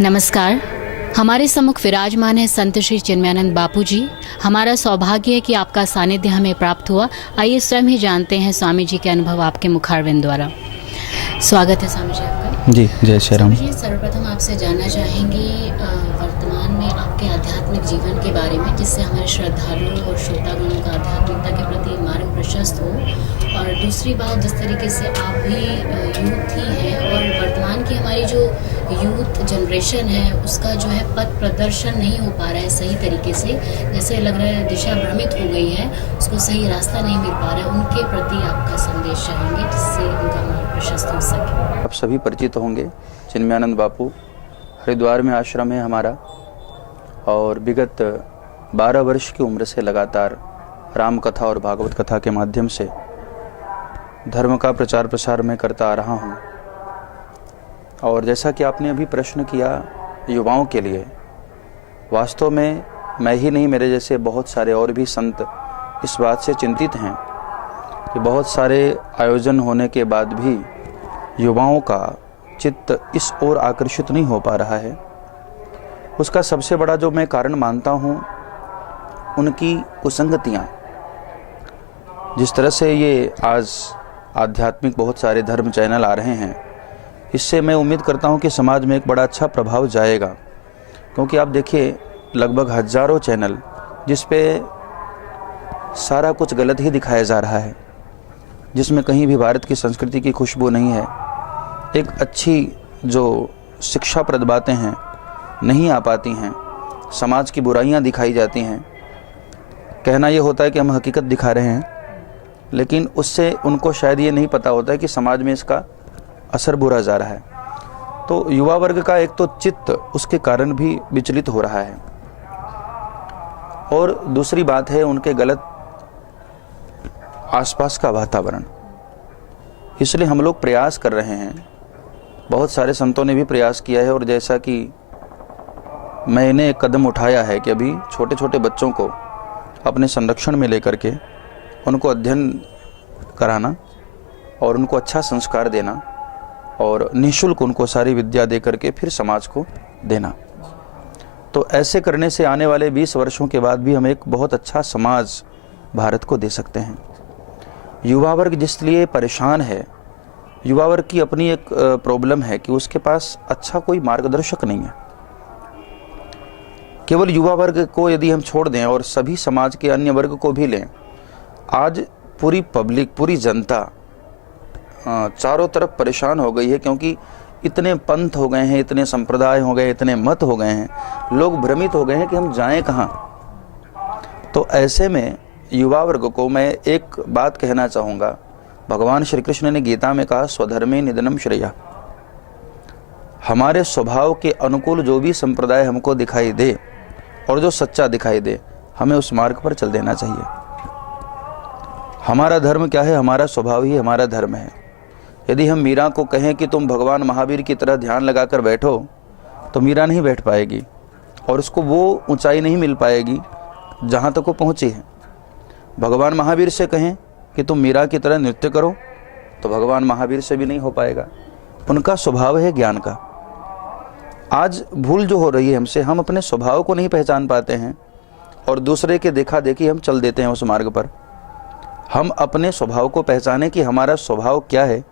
नमस्कार। हमारे सम्मुख विराजमान है संत श्री चिन्मयानंद बापू जी। हमारा सौभाग्य है कि आपका सानिध्य हमें प्राप्त हुआ। आइए स्वयं ही जानते हैं स्वामी जी के अनुभव आपके मुखारविंद द्वारा। स्वागत है स्वामी जी आपका। जी, जय श्री राम। स्वामी जी, सर्वप्रथम आपसे जानना चाहेंगे वर्तमान में आपके आध्यात्मिक जीवन के बारे में, जिससे हमारे श्रद्धालुओं और श्रोतागणों का आध्यात्मिकता के प्रति मार्ग प्रशस्त हो। और दूसरी बात, जिस तरीके से आप भी यूथ ही हैं और वर्तमान की हमारी जो यूथ जनरेशन है उसका जो है पथ प्रदर्शन नहीं हो पा रहा है सही तरीके से, जैसे लग रहा है दिशा भ्रमित हो गई है, उसको सही रास्ता नहीं मिल पा रहा है, उनके प्रति आपका संदेश चाहेंगे जिससे उनका मार्ग प्रशस्त हो सके। आप सभी परिचित होंगे, चिन्मयानंद बापू हरिद्वार में आश्रम है हमारा, और विगत 12 वर्ष की उम्र से लगातार राम कथा और भागवत कथा के माध्यम से धर्म का प्रचार प्रसार मैं करता आ रहा हूँ। और जैसा कि आपने अभी प्रश्न किया युवाओं के लिए, वास्तव में मैं ही नहीं, मेरे जैसे बहुत सारे और भी संत इस बात से चिंतित हैं कि बहुत सारे आयोजन होने के बाद भी युवाओं का चित्त इस ओर आकर्षित नहीं हो पा रहा है। उसका सबसे बड़ा जो मैं कारण मानता हूँ, उनकी कुसंगतियाँ। जिस तरह से ये आज आध्यात्मिक बहुत सारे धर्म चैनल आ रहे हैं, इससे मैं उम्मीद करता हूँ कि समाज में एक बड़ा अच्छा प्रभाव जाएगा। क्योंकि आप देखिए, लगभग हजारों चैनल जिस पे सारा कुछ गलत ही दिखाया जा रहा है, जिसमें कहीं भी भारत की संस्कृति की खुशबू नहीं है, एक अच्छी जो शिक्षाप्रद बातें हैं नहीं आ पाती हैं, समाज की बुराइयां दिखाई जाती हैं। कहना ये होता है कि हम हकीकत दिखा रहे हैं, लेकिन उससे उनको शायद ये नहीं पता होता है कि समाज में इसका असर बुरा जा रहा है। तो युवा वर्ग का एक तो चित्त उसके कारण भी विचलित हो रहा है, और दूसरी बात है उनके गलत आसपास का वातावरण। इसलिए हम लोग प्रयास कर रहे हैं, बहुत सारे संतों ने भी प्रयास किया है, और जैसा कि मैंने एक कदम उठाया है कि अभी छोटे छोटे बच्चों को अपने संरक्षण में लेकर के उनको अध्ययन कराना और उनको अच्छा संस्कार देना और निःशुल्क उनको सारी विद्या दे करके फिर समाज को देना। तो ऐसे करने से आने वाले 20 वर्षों के बाद भी हम एक बहुत अच्छा समाज भारत को दे सकते हैं। युवा वर्ग जिस लिए परेशान है, युवा वर्ग की अपनी एक प्रॉब्लम है कि उसके पास अच्छा कोई मार्गदर्शक नहीं है। केवल युवा वर्ग को यदि हम छोड़ दें और सभी समाज के अन्य वर्ग को भी लें, आज पूरी पब्लिक, पूरी जनता चारों तरफ परेशान हो गई है। क्योंकि इतने पंथ हो गए हैं, इतने संप्रदाय हो गए, इतने मत हो गए हैं, लोग भ्रमित हो गए हैं कि हम जाएं कहाँ। तो ऐसे में युवा वर्ग को मैं एक बात कहना चाहूँगा। भगवान श्री कृष्ण ने गीता में कहा, स्वधर्मे निधनम श्रेया। हमारे स्वभाव के अनुकूल जो भी संप्रदाय हमको दिखाई दे और जो सच्चा दिखाई दे, हमें उस मार्ग पर चल देना चाहिए। हमारा धर्म क्या है? हमारा स्वभाव ही हमारा धर्म है। यदि हम मीरा को कहें कि तुम भगवान महावीर की तरह ध्यान लगाकर बैठो, तो मीरा नहीं बैठ पाएगी और उसको वो ऊंचाई नहीं मिल पाएगी जहाँ तक वो पहुँची है। भगवान महावीर से कहें कि तुम मीरा की तरह नृत्य करो, तो भगवान महावीर से भी नहीं हो पाएगा। उनका स्वभाव है ज्ञान का। आज भूल जो हो रही है हमसे, हम अपने स्वभाव को नहीं पहचान पाते हैं और दूसरे के देखा देखी हम चल देते हैं उस मार्ग पर। हम अपने स्वभाव को पहचाने कि हमारा स्वभाव क्या है,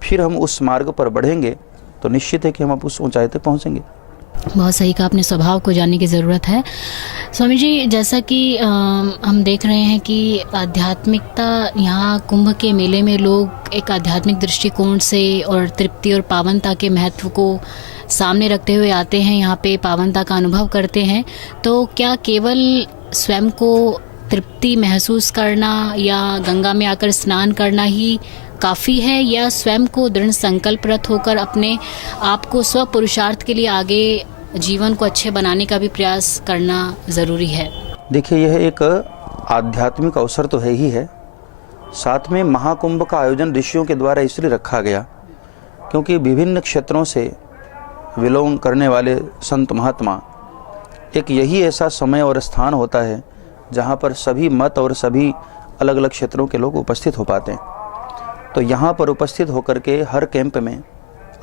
फिर हम उस मार्ग पर बढ़ेंगे तो निश्चित है कि हम उस ऊंचाई तक पहुंचेंगे। बहुत सही कहा आपने, स्वभाव को जानने की ज़रूरत है। स्वामी जी, जैसा कि हम देख रहे हैं कि आध्यात्मिकता, यहाँ कुंभ के मेले में लोग एक आध्यात्मिक दृष्टिकोण से और तृप्ति और पावनता के महत्व को सामने रखते हुए आते हैं, यहाँ पे पावनता का अनुभव करते हैं। तो क्या केवल स्वयं को तृप्ति महसूस करना या गंगा में आकर स्नान करना ही काफ़ी है, या स्वयं को दृढ़ संकल्परत होकर अपने आप को स्व पुरुषार्थ के लिए आगे जीवन को अच्छे बनाने का भी प्रयास करना ज़रूरी है? देखिए, यह एक आध्यात्मिक अवसर तो है ही है, साथ में महाकुंभ का आयोजन ऋषियों के द्वारा इसलिए रखा गया क्योंकि विभिन्न क्षेत्रों से विलोम करने वाले संत महात्मा, एक यही ऐसा समय और स्थान होता है जहाँ पर सभी मत और सभी अलग अलग क्षेत्रों के लोग उपस्थित हो पाते हैं। तो यहाँ पर उपस्थित होकर के हर कैंप में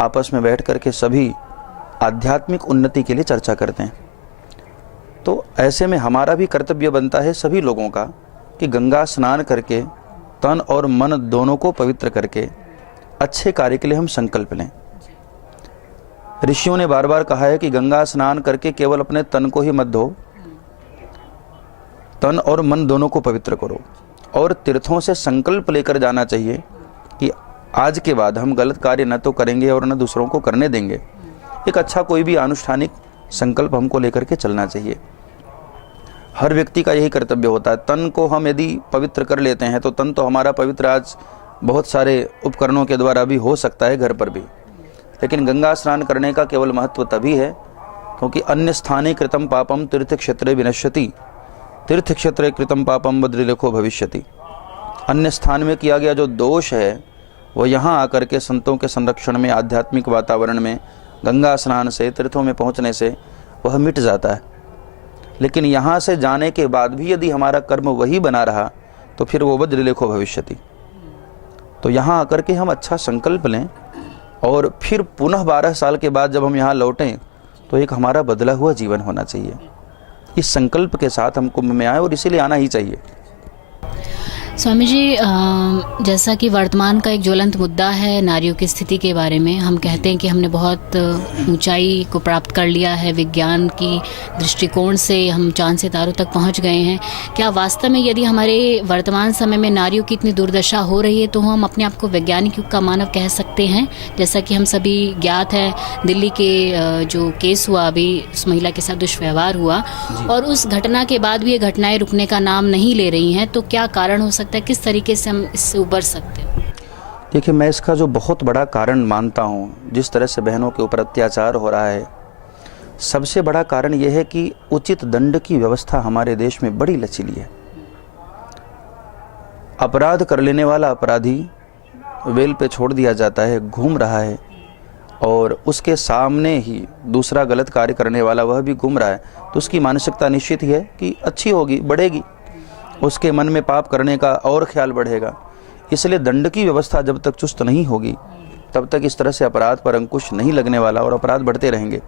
आपस में बैठ कर के सभी आध्यात्मिक उन्नति के लिए चर्चा करते हैं। तो ऐसे में हमारा भी कर्तव्य बनता है सभी लोगों का कि गंगा स्नान करके तन और मन दोनों को पवित्र करके अच्छे कार्य के लिए हम संकल्प लें। ऋषियों ने बार बार कहा है कि गंगा स्नान करके केवल अपने तन को ही मत धो, तन और मन दोनों को पवित्र करो। और तीर्थों से संकल्प लेकर जाना चाहिए कि आज के बाद हम गलत कार्य न तो करेंगे और न दूसरों को करने देंगे। एक अच्छा कोई भी अनुष्ठानिक संकल्प हमको लेकर के चलना चाहिए। हर व्यक्ति का यही कर्तव्य होता है। तन को हम यदि पवित्र कर लेते हैं तो तन तो हमारा पवित्र आज बहुत सारे उपकरणों के द्वारा भी हो सकता है, घर पर भी। लेकिन गंगा स्नान करने का केवल महत्व तभी है क्योंकि अन्य स्थाने कृतम पापम तीर्थ क्षेत्रे विनश्यति, तीर्थ क्षेत्रे कृतम पापम बद्रिलेखो भविष्यति। अन्य स्थान में किया गया जो दोष है वो यहाँ आकर के संतों के संरक्षण में, आध्यात्मिक वातावरण में, गंगा स्नान से, तीर्थों में पहुँचने से वह मिट जाता है। लेकिन यहाँ से जाने के बाद भी यदि हमारा कर्म वही बना रहा तो फिर वो वज्रलेखो भविष्यति। तो यहाँ आकर के हम अच्छा संकल्प लें और फिर पुनः 12 साल के बाद जब हम यहाँ लौटें तो एक हमारा बदला हुआ जीवन होना चाहिए। इस संकल्प के साथ हम कुंभ में आए और इसीलिए आना ही चाहिए। स्वामी जी, जैसा कि वर्तमान का एक ज्वलंत मुद्दा है नारियों की स्थिति के बारे में, हम कहते हैं कि हमने बहुत ऊंचाई को प्राप्त कर लिया है, विज्ञान की दृष्टिकोण से हम चांद सितारों तक पहुंच गए हैं। क्या वास्तव में यदि हमारे वर्तमान समय में नारियों की इतनी दुर्दशा हो रही है तो हम अपने आप को वैज्ञानिक युग का मानव कह सकते हैं? जैसा कि हम सभी ज्ञात है, दिल्ली के जो केस हुआ अभी, उस महिला के साथ दुष्व्यवहार हुआ और उस घटना के बाद भी ये घटनाएं रुकने का नाम नहीं ले रही हैं, तो क्या कारण हो सकता है? किस तरीके से हम इससे उबर सकते हैं? देखिए, मैं इसका जो बहुत बड़ा कारण मानता हूँ, जिस तरह से बहनों के ऊपर अत्याचार हो रहा है, सबसे बड़ा कारण यह है कि उचित दंड की व्यवस्था हमारे देश में बड़ी लचीली है। अपराध कर लेने वाला अपराधी वेल पे छोड़ दिया जाता है, घूम रहा है, और उसके सामने ही दूसरा गलत कार्य करने वाला वह भी घूम रहा है, तो उसकी मानसिकता निश्चित ही है कि अच्छी होगी, बढ़ेगी, उसके मन में पाप करने का और ख्याल बढ़ेगा। इसलिए दंड की व्यवस्था जब तक चुस्त नहीं होगी तब तक इस तरह से अपराध पर अंकुश नहीं लगने वाला और अपराध बढ़ते रहेंगे।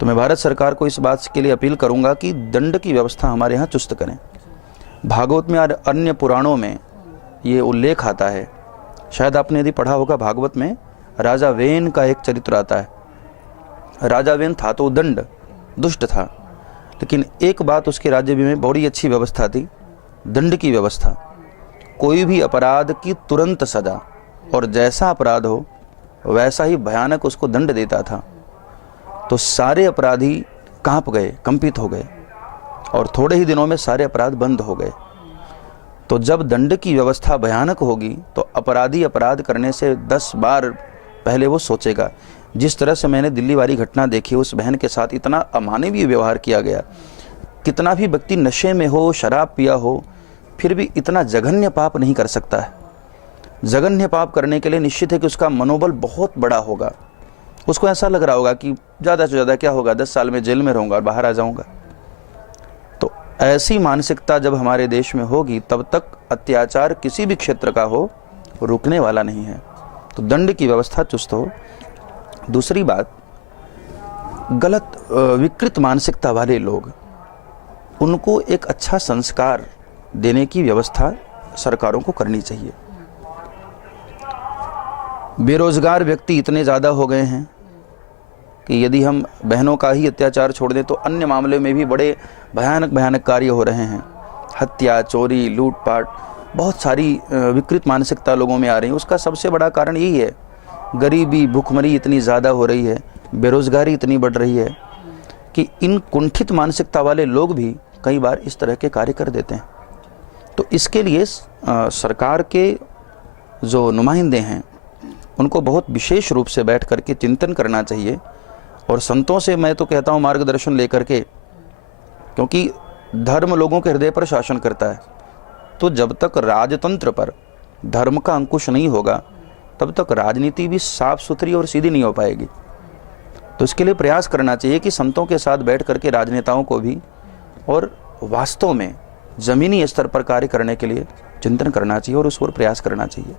तो मैं भारत सरकार को इस बात के लिए अपील करूंगा कि दंड की व्यवस्था हमारे यहाँ चुस्त करें। भागवत में और अन्य पुराणों में ये उल्लेख आता है, शायद आपने यदि पढ़ा होगा, भागवत में राजा वेन का एक चरित्र आता है। राजा वेन था तो दंड, दुष्ट था, लेकिन एक बात उसके राज्य में बड़ी अच्छी व्यवस्था थी, दंड की व्यवस्था। कोई भी अपराध की तुरंत सजा, और जैसा अपराध हो वैसा ही भयानक उसको दंड देता था। तो सारे अपराधी कांप गए, कंपित हो गए, और थोड़े ही दिनों में सारे अपराध बंद हो गए। तो जब दंड की व्यवस्था भयानक होगी तो अपराधी अपराध करने से 10 बार पहले वो सोचेगा। जिस तरह से मैंने दिल्ली वाली घटना देखी, उस बहन के साथ इतना अमानवीय व्यवहार किया गया। कितना भी व्यक्ति नशे में हो, शराब पिया हो, फिर भी इतना जघन्य पाप नहीं कर सकता है। जघन्य पाप करने के लिए निश्चित है कि उसका मनोबल बहुत बड़ा होगा। उसको ऐसा लग रहा होगा कि ज़्यादा से ज़्यादा क्या होगा, 10 साल में जेल में रहूँगा और बाहर आ जाऊँगा। तो ऐसी मानसिकता जब हमारे देश में होगी तब तक अत्याचार किसी भी क्षेत्र का हो रुकने वाला नहीं है। तो दंड की व्यवस्था चुस्त हो। दूसरी बात, गलत विकृत मानसिकता वाले लोग, उनको एक अच्छा संस्कार देने की व्यवस्था सरकारों को करनी चाहिए। बेरोजगार व्यक्ति इतने ज़्यादा हो गए हैं कि यदि हम बहनों का ही अत्याचार छोड़ दें तो अन्य मामले में भी बड़े भयानक भयानक कार्य हो रहे हैं। हत्या, चोरी, लूटपाट, बहुत सारी विकृत मानसिकता लोगों में आ रही है। उसका सबसे बड़ा कारण यही है, गरीबी, भूखमरी इतनी ज़्यादा हो रही है, बेरोजगारी इतनी बढ़ रही है कि इन कुंठित मानसिकता वाले लोग भी कई बार इस तरह के कार्य कर देते हैं। तो इसके लिए सरकार के जो नुमाइंदे हैं उनको बहुत विशेष रूप से बैठ करके चिंतन करना चाहिए, और संतों से मैं तो कहता हूँ मार्गदर्शन लेकर के, क्योंकि धर्म लोगों के हृदय पर शासन करता है। तो जब तक राजतंत्र पर धर्म का अंकुश नहीं होगा तब तक राजनीति भी साफ सुथरी और सीधी नहीं हो पाएगी। तो इसके लिए प्रयास करना चाहिए कि संतों के साथ बैठ करके राजनेताओं को भी और वास्तव में ज़मीनी स्तर पर कार्य करने के लिए चिंतन करना चाहिए और उस पर प्रयास करना चाहिए।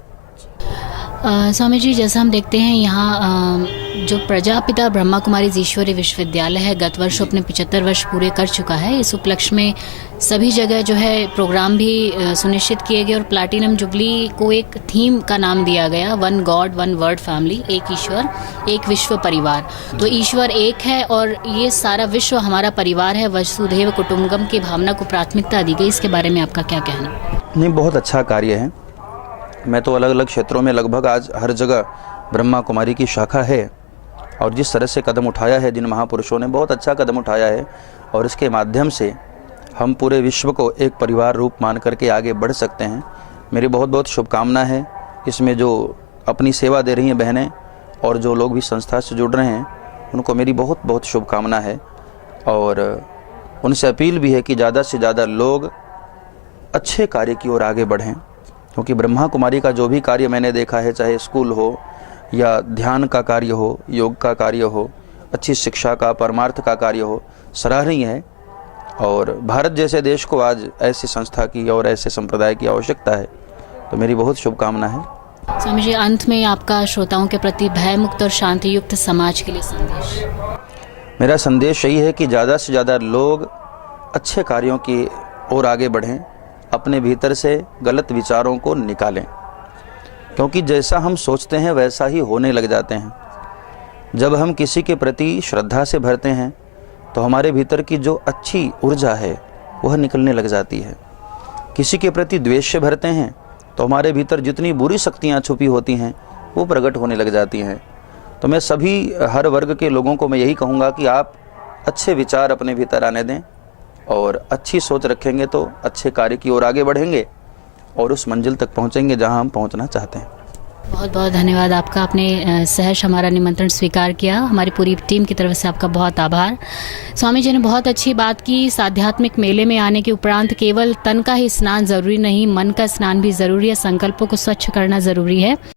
स्वामी जी, जैसा हम देखते हैं यहाँ जो प्रजापिता ब्रह्मा कुमारी ईश्वरीय विश्वविद्यालय है गत वर्ष अपने 75 वर्ष पूरे कर चुका है। इस उपलक्ष्य में सभी जगह जो है प्रोग्राम भी सुनिश्चित किए गए और प्लैटिनम जुबली को एक थीम का नाम दिया गया, one God one word family, एक ईश्वर एक विश्व परिवार। तो ईश्वर एक है और ये सारा विश्व हमारा परिवार है, वसुधैव कुटुंबकम की भावना को प्राथमिकता दी गई। इसके बारे में आपका क्या कहना? नहीं, बहुत अच्छा कार्य है। मैं तो अलग अलग क्षेत्रों में लगभग आज हर जगह ब्रह्मा कुमारी की शाखा है और जिस तरह से कदम उठाया है जिन महापुरुषों ने, बहुत अच्छा कदम उठाया है और इसके माध्यम से हम पूरे विश्व को एक परिवार रूप मान करके आगे बढ़ सकते हैं। मेरी बहुत बहुत शुभकामना है। इसमें जो अपनी सेवा दे रही हैं बहनें और जो लोग भी संस्था से जुड़ रहे हैं उनको मेरी बहुत बहुत शुभकामना है और उनसे अपील भी है कि ज़्यादा से ज़्यादा लोग अच्छे कार्य की ओर आगे बढ़ें, क्योंकि ब्रह्मा कुमारी का जो भी कार्य मैंने देखा है, चाहे स्कूल हो या ध्यान का कार्य हो, योग का कार्य हो, अच्छी शिक्षा का, परमार्थ का कार्य हो, सराहनीय है। और भारत जैसे देश को आज ऐसी संस्था की और ऐसे संप्रदाय की आवश्यकता है। तो मेरी बहुत शुभकामना है। स्वामी जी, अंत में आपका श्रोताओं के प्रति भयमुक्त और शांति युक्त समाज के लिए संदेश? मेरा संदेश यही है कि ज़्यादा से ज़्यादा लोग अच्छे कार्यों की ओर आगे बढ़ें, अपने भीतर से गलत विचारों को निकालें, क्योंकि जैसा हम सोचते हैं वैसा ही होने लग जाते हैं। जब हम किसी के प्रति श्रद्धा से भरते हैं तो हमारे भीतर की जो अच्छी ऊर्जा है वह निकलने लग जाती है। किसी के प्रति द्वेष से भरते हैं तो हमारे भीतर जितनी बुरी शक्तियाँ छुपी होती हैं वो प्रकट होने लग जाती हैं। तो मैं सभी हर वर्ग के लोगों को मैं यही कहूँगा कि आप अच्छे विचार अपने भीतर आने दें और अच्छी सोच रखेंगे तो अच्छे कार्य की ओर आगे बढ़ेंगे और उस मंजिल तक पहुंचेंगे जहां हम पहुंचना चाहते हैं। बहुत बहुत धन्यवाद आपका, आपने सहर्ष हमारा निमंत्रण स्वीकार किया। हमारी पूरी टीम की तरफ से आपका बहुत आभार। स्वामी जी ने बहुत अच्छी बात की। इस आध्यात्मिक मेले में आने के उपरांत केवल तन का ही स्नान ज़रूरी नहीं, मन का स्नान भी ज़रूरी है। संकल्पों को स्वच्छ करना ज़रूरी है।